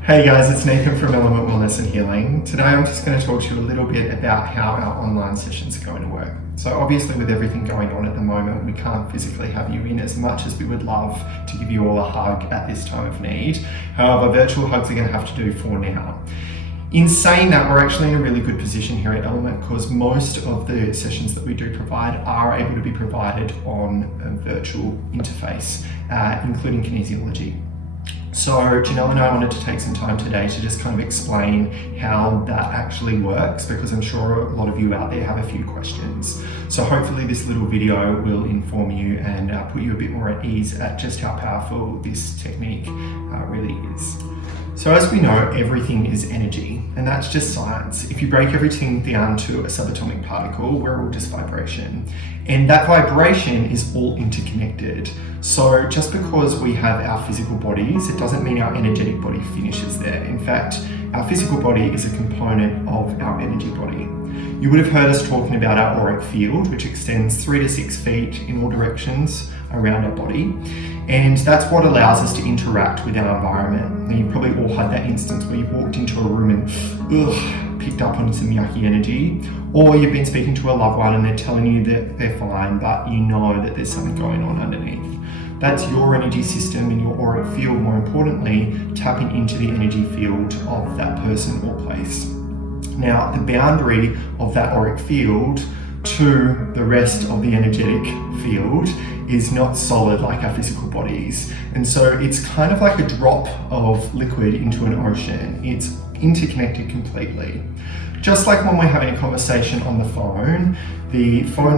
Hey guys, it's Nathan from Element Wellness and Healing. Today I'm just going to talk to you a little bit about how our online sessions are going to work. So obviously with everything going on at the moment, we can't physically have you in as much as we would love to give you all a hug at this time of need. However, virtual hugs are going to have to do for now. In saying that, we're actually in a really good position here at Element because most of the sessions that we do provide are able to be provided on a virtual interface, including kinesiology. So Janelle and I wanted to take some time today to just kind of explain how that actually works, because I'm sure a lot of you out there have a few questions. So hopefully this little video will inform you and put you a bit more at ease at just how powerful this technique really is. So as we know, everything is energy, and that's just science. If you break everything down to a subatomic particle, we're all just vibration. And that vibration is all interconnected. So just because we have our physical bodies, it doesn't mean our energetic body finishes there. In fact, our physical body is a component of our energy body. You would have heard us talking about our auric field, which extends 3 to 6 feet in all directions around our body. And that's what allows us to interact with our environment. And you've probably all had that instance where you've walked into a room and picked up on some yucky energy, or you've been speaking to a loved one and they're telling you that they're fine, but you know that there's something going on underneath. That's your energy system and your auric field, more importantly, tapping into the energy field of that person or place. Now, the boundary of that auric field to the rest of the energetic field is not solid like our physical bodies. And so it's kind of like a drop of liquid into an ocean. It's interconnected completely. Just like when we're having a conversation on the phone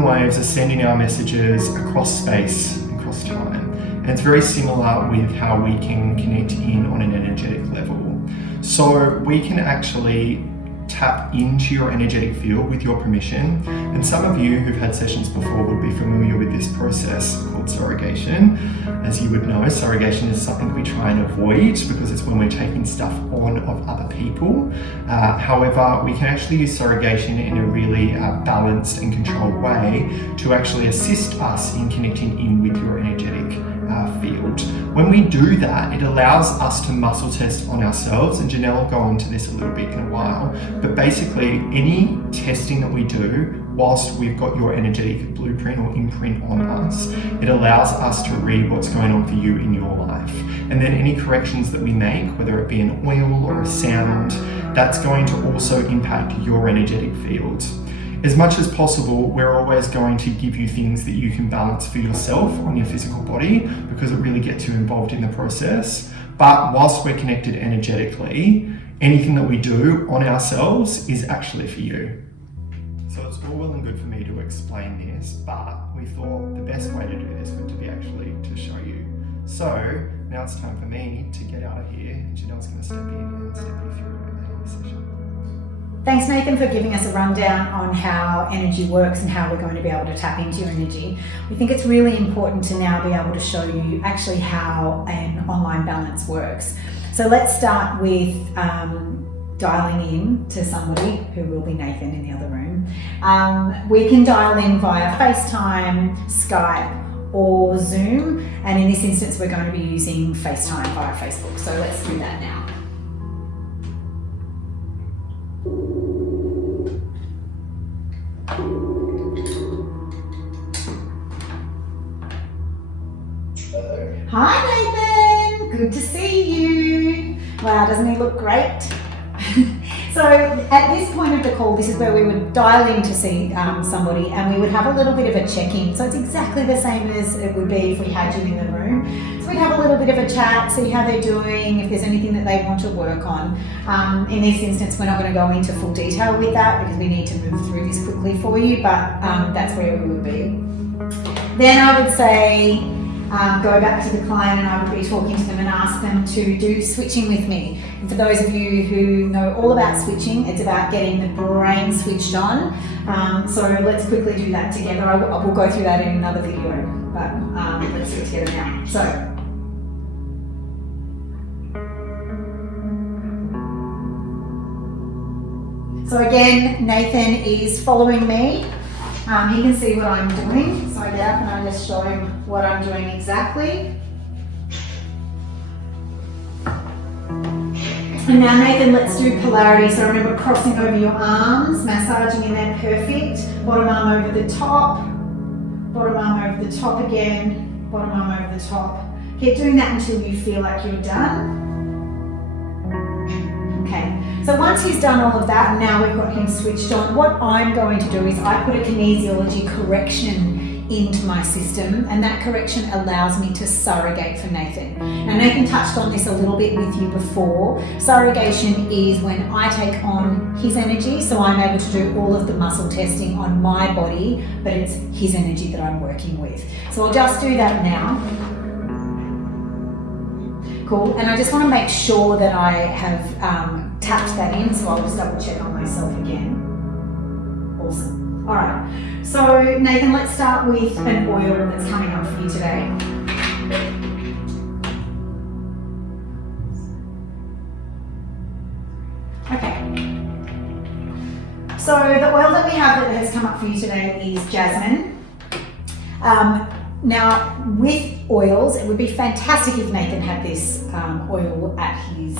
waves are sending our messages across space, across time. And it's very similar with how we can connect in on an energetic level. So we can actually tap into your energetic field with your permission. And some of you who've had sessions before would be familiar with this process called surrogation. As you would know, surrogation is something we try and avoid because it's when we're taking stuff on of other people. However, we can actually use surrogation in a really balanced and controlled way to actually assist us in connecting in with your energetic field. When we do that, it allows us to muscle test on ourselves, and Janelle will go into this a little bit in a while, but basically any testing that we do whilst we've got your energetic blueprint or imprint on us, it allows us to read what's going on for you in your life. And then any corrections that we make, whether it be an oil or a sound, that's going to also impact your energetic field. As much as possible, we're always going to give you things that you can balance for yourself on your physical body because it really gets you involved in the process. But whilst we're connected energetically, anything that we do on ourselves is actually for you. So it's all well and good for me to explain this, but we thought the best way to do this would to be actually to show you. So now it's time for me to get out of here, and Janelle's going to step in and step you through a session. Thanks, Nathan, for giving us a rundown on how energy works and how we're going to be able to tap into your energy. We think it's really important to now be able to show you actually how an online balance works. So let's start with dialing in to somebody who will be Nathan in the other room. We can dial in via FaceTime, Skype, or Zoom, and in this instance we're going to be using FaceTime via Facebook. So let's do that now. Hi Nathan, good to see you. Wow, doesn't he look great? So at this point of the call, this is where we would dial in to see somebody, and we would have a little bit of a check-in. So it's exactly the same as it would be if we had you in the room. So we'd have a little bit of a chat, see how they're doing, if there's anything that they want to work on. In this instance, we're not going to go into full detail with that because we need to move through this quickly for you, but that's where we would be. Then I would say, go back to the client and I would be talking to them and ask them to do switching with me. And for those of you who know all about switching, it's about getting the brain switched on. So let's quickly do that together. We'll go through that in another video, but let's do it together now. So again, Nathan is following me. He can see what I'm doing, so I get up and I just show him what I'm doing exactly. And now Nathan, let's do polarity. So remember crossing over your arms, massaging in there, perfect. Bottom arm over the top, bottom arm over the top again, bottom arm over the top. Keep doing that until you feel like you're done. Okay, so once he's done all of that, now we've got him switched on. What I'm going to do is I put a kinesiology correction into my system, and that correction allows me to surrogate for Nathan. Now Nathan touched on this a little bit with you before. Surrogation is when I take on his energy, so I'm able to do all of the muscle testing on my body, but it's his energy that I'm working with. So I'll just do that now. Cool, and I just want to make sure that I have tapped that in, so I'll just double check on myself again. Awesome. All right, so Nathan, let's start with an oil that's coming up for you today. Okay, so the oil that we have that has come up for you today is jasmine. Now, with oils, it would be fantastic if Nathan had this oil at his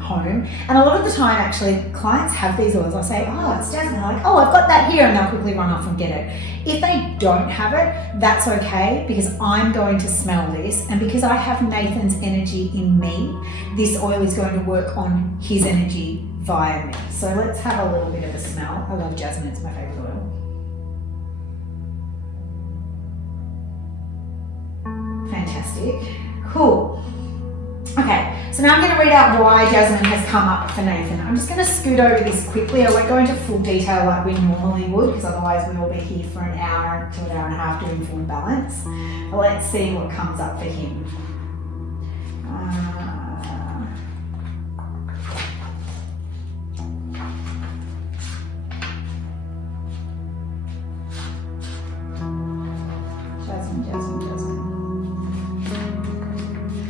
home. And a lot of the time, actually, clients have these oils. I say, oh, it's jasmine. They're like, oh, I've got that here, and they'll quickly run off and get it. If they don't have it, that's okay, because I'm going to smell this. And because I have Nathan's energy in me, this oil is going to work on his energy via me. So let's have a little bit of a smell. I love jasmine, it's my favorite oil. Fantastic. Cool. Okay, so now I'm going to read out why jasmine has come up for Nathan. I'm just going to scoot over this quickly. I won't go into full detail like we normally would, because otherwise we'll all be here for an hour to an hour and a half doing full balance. But let's see what comes up for him.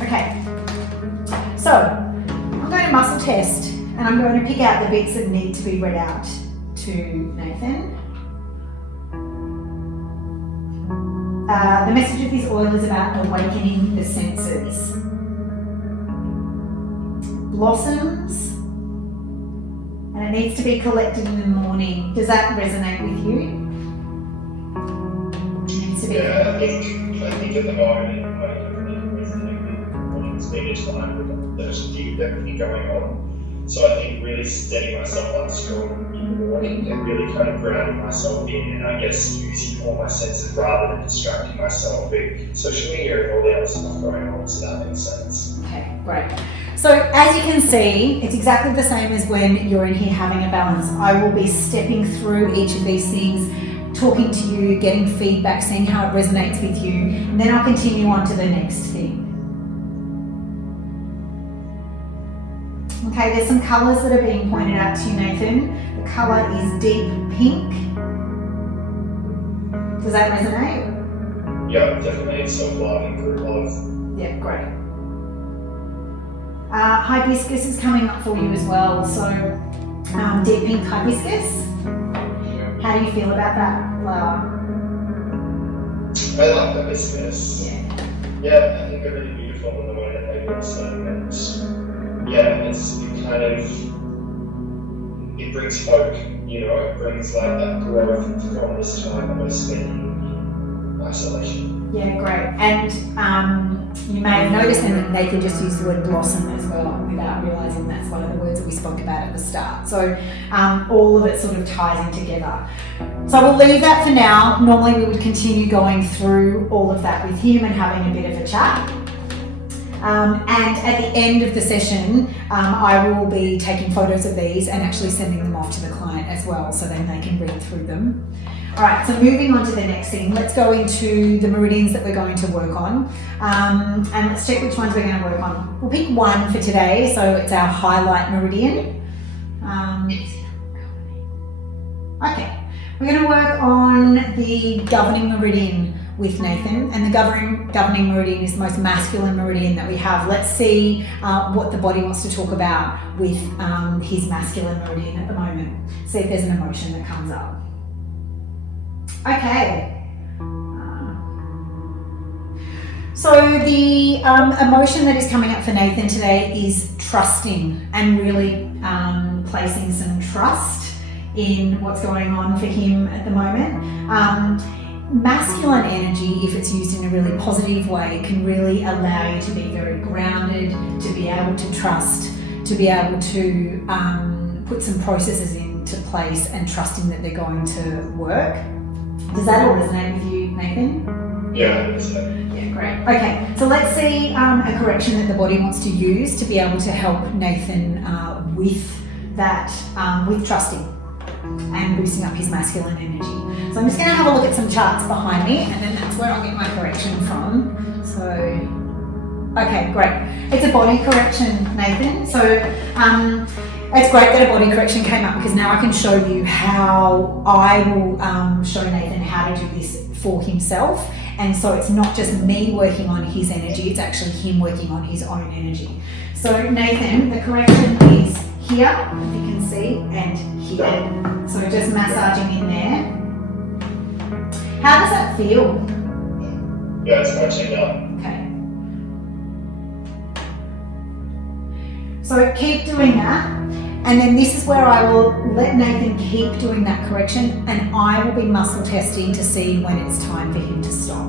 Okay, so I'm going to muscle test, and I'm going to pick out the bits that need to be read out to Nathan. The message of this oil is about awakening the senses. Blossoms, and it needs to be collected in the morning. Does that resonate with you? It needs to be I think at the moment, being a time with everything going on. So I think really setting myself up strong in the morning and really kind of grounding myself in, and I guess using all my senses rather than distracting myself with social media and all the other stuff going on, so that makes sense. Okay, great. So as you can see, it's exactly the same as when you're in here having a balance. I will be stepping through each of these things, talking to you, getting feedback, seeing how it resonates with you, and then I'll continue on to the next thing. Okay, there's some colours that are being pointed out to you, Nathan. The colour is deep pink. Does that resonate? Yeah, definitely. It's so love and group love. Yeah, great. Hibiscus is coming up for you as well. So, deep pink hibiscus. How do you feel about that flower? I like hibiscus. Yeah, I think they're really beautiful in the way that they blossom, and it brings hope, it brings like that growth from this time that we're spending in isolation. Yeah, great. And you may have noticed that Nathan just used the word blossom as well without realising that's one of the words that we spoke about at the start. So all of it sort of ties in together. So we'll leave that for now. Normally we would continue going through all of that with him and having a bit of a chat. And at the end of the session, I will be taking photos of these and actually sending them off to the client as well, so then they can read through them. All right, so moving on to the next thing, let's go into the meridians that we're going to work on. And let's check which ones we're going to work on. We'll pick one for today, so it's our highlight meridian. Okay, we're going to work on the governing meridian with Nathan, and the governing meridian is the most masculine meridian that we have. Let's see what the body wants to talk about with his masculine meridian at the moment. See if there's an emotion that comes up. Okay. So the emotion that is coming up for Nathan today is trusting, and really placing some trust in what's going on for him at the moment. Masculine energy, if it's used in a really positive way, can really allow you to be very grounded, to be able to trust, to be able to put some processes into place and trusting that they're going to work. Does that all resonate with you, Nathan? Yeah, I think so. Yeah, great. Okay, so let's see a correction that the body wants to use to be able to help Nathan with that, with trusting and boosting up his masculine energy. So I'm just going to have a look at some charts behind me, and then that's where I'll get my correction from. So, okay, great. It's a body correction, Nathan. So it's great that a body correction came up, because now I can show you how I will show Nathan how to do this for himself. And so it's not just me working on his energy, it's actually him working on his own energy. So Nathan, the correction is here, if you can see, and here. So just massaging in there. How does that feel? Yeah, it's touching up. Okay. So keep doing that. And then this is where I will let Nathan keep doing that correction, and I will be muscle testing to see when it's time for him to stop.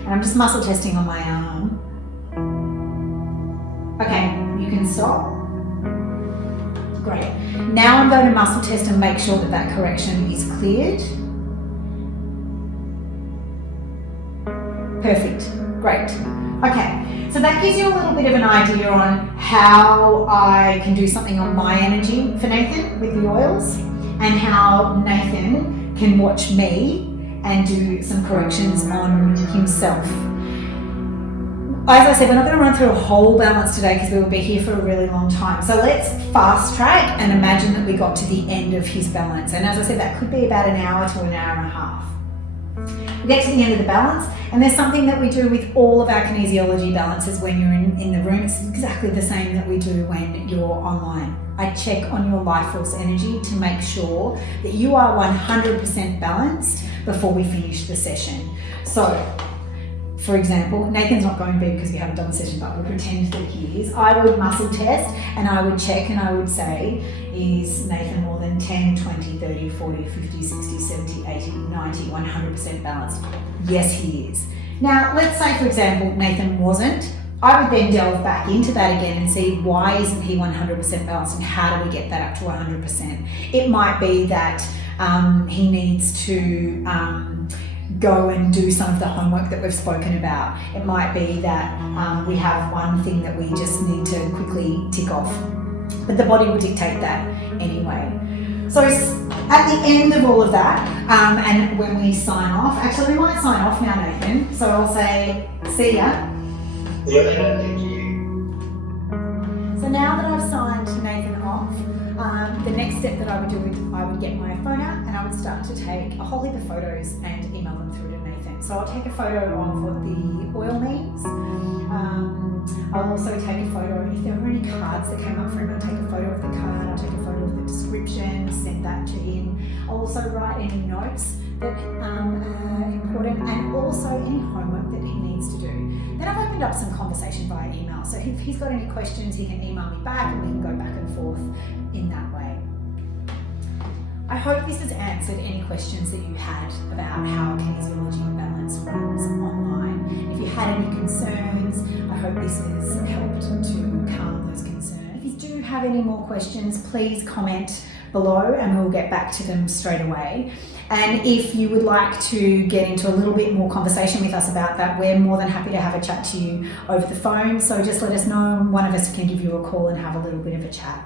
And I'm just muscle testing on my arm. Okay, you can stop. Great. Now I'm going to muscle test and make sure that that correction is cleared. Perfect. Great. Okay, so that gives you a little bit of an idea on how I can do something on my energy for Nathan with the oils, and how Nathan can watch me and do some corrections on himself. As I said, we're not going to run through a whole balance today because we will be here for a really long time. So let's fast track and imagine that we got to the end of his balance. And as I said, that could be about an hour to an hour and a half. We get to the end of the balance, and there's something that we do with all of our kinesiology balances when you're in the room. It's exactly the same that we do when you're online. I check on your life force energy to make sure that you are 100% balanced before we finish the session. So, for example, Nathan's not going to be because we haven't done the session, but we'll pretend that he is. I would muscle test, and I would check, and I would say, is Nathan more than 10, 20, 30, 40, 50, 60, 70, 80, 90, 100% balanced? Yes, he is. Now, let's say, for example, Nathan wasn't. I would then delve back into that again and see, why isn't he 100% balanced, and how do we get that up to 100%? It might be that he needs to go and do some of the homework that we've spoken about. It might be that we have one thing that we just need to quickly tick off, but the body will dictate that anyway. So at the end of all of that, and when we sign off, actually we might sign off now, Nathan. So I'll say, see ya. Yeah, thank you. So now that I've signed Nathan off, the next step that I would do is I would get my phone out, and I would start to take a whole heap of photos and email them through to Nathan. So I'll take a photo of what the oil means. I'll also take a photo, if there were any cards that came up for him, I'll take a photo of the card, I'll take a photo of the description, send that to him. I'll also write any notes that are important, and also any homework that he needs to do. Then I've opened up some conversation via email. So if he's got any questions, he can email me back, and we can go back and forth in that way. I hope this has answered any questions that you had about how Kinesiology Balance runs online. If you had any concerns, I hope this has helped to calm those concerns. If you do have any more questions, please comment below and we'll get back to them straight away. And if you would like to get into a little bit more conversation with us about that, we're more than happy to have a chat to you over the phone. So just let us know, and one of us can give you a call and have a little bit of a chat.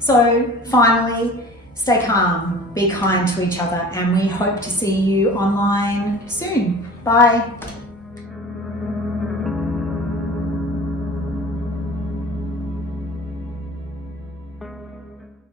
So finally, stay calm, be kind to each other, and we hope to see you online soon. Bye.